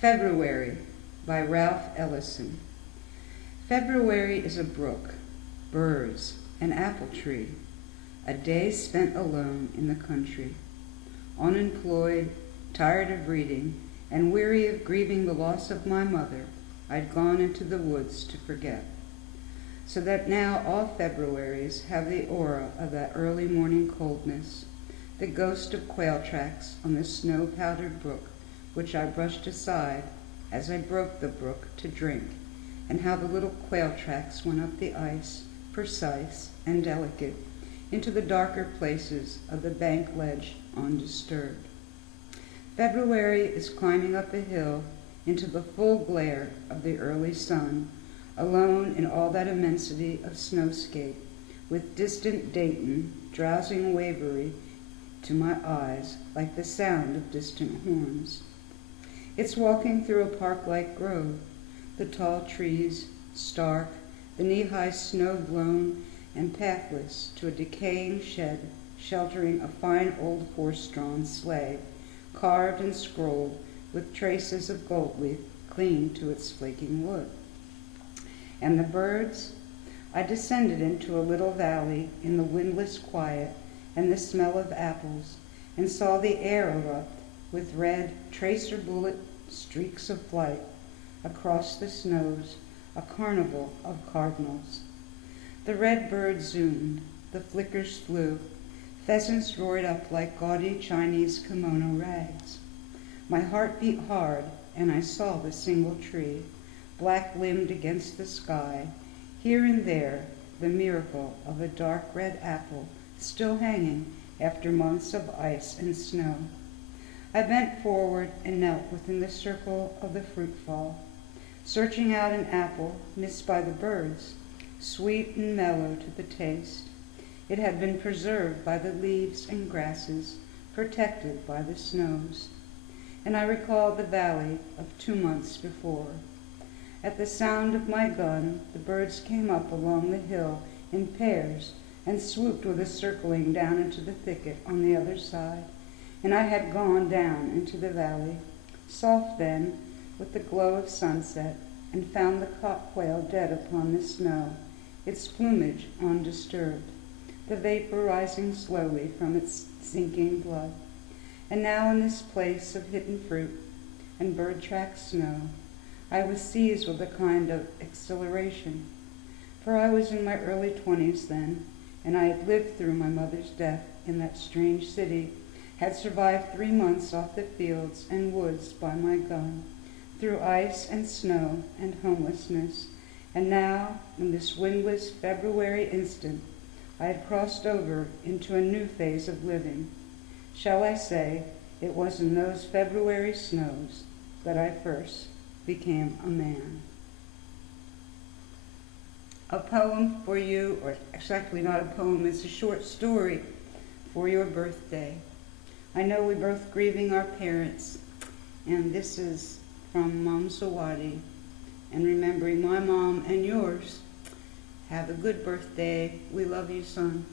February by Ralph Ellison. February is a brook, birds, an apple tree, a day spent alone in the country. Unemployed, tired of reading, and weary of grieving the loss of my mother, I'd gone into the woods to forget. So that now all Februaries have the aura of that early morning coldness, the ghost of quail tracks on the snow-powdered brook, which I brushed aside as I broke the brook to drink, and how the little quail tracks went up the ice, precise and delicate, into the darker places of the bank ledge undisturbed. February is climbing up a hill into the full glare of the early sun, alone in all that immensity of snowscape, with distant Dayton drowsing wavery to my eyes like the sound of distant horns. It's walking through a park-like grove, the tall trees, stark, the knee-high snow blown and pathless, to a decaying shed sheltering a fine old horse-drawn sleigh, carved and scrolled with traces of gold leaf clinging to its flaking wood. And the birds? I descended into a little valley in the windless quiet and the smell of apples, and saw the air erupt with red tracer bullet streaks of flight across the snows, a carnival of cardinals. The red birds zoomed, the flickers flew, pheasants roared up like gaudy Chinese kimono rags. My heart beat hard, and I saw the single tree, black-limbed against the sky, here and there the miracle of a dark red apple still hanging after months of ice and snow. I bent forward and knelt within the circle of the fruit fall, searching out an apple missed by the birds, sweet and mellow to the taste. It had been preserved by the leaves and grasses, protected by the snows. And I recalled the valley of 2 months before. At the sound of my gun, the birds came up along the hill in pairs and swooped with a circling down into the thicket on the other side. And I had gone down into the valley, soft then, with the glow of sunset, and found the cock quail dead upon the snow, its plumage undisturbed, the vapor rising slowly from its sinking blood. And now in this place of hidden fruit and bird-tracked snow, I was seized with a kind of exhilaration, for I was in my early 20s then, and I had lived through my mother's death in that strange city, had survived 3 months off the fields and woods by my gun, through ice and snow and homelessness, and now, in this windless February instant, I had crossed over into a new phase of living. Shall I say, it was in those February snows that I first became a man. A poem for you, or it's actually not a poem, it's a short story for your birthday. I know we're both grieving our parents, and this is from Mom Sawadi, and remembering my mom and yours. Have a good birthday. We love you, son.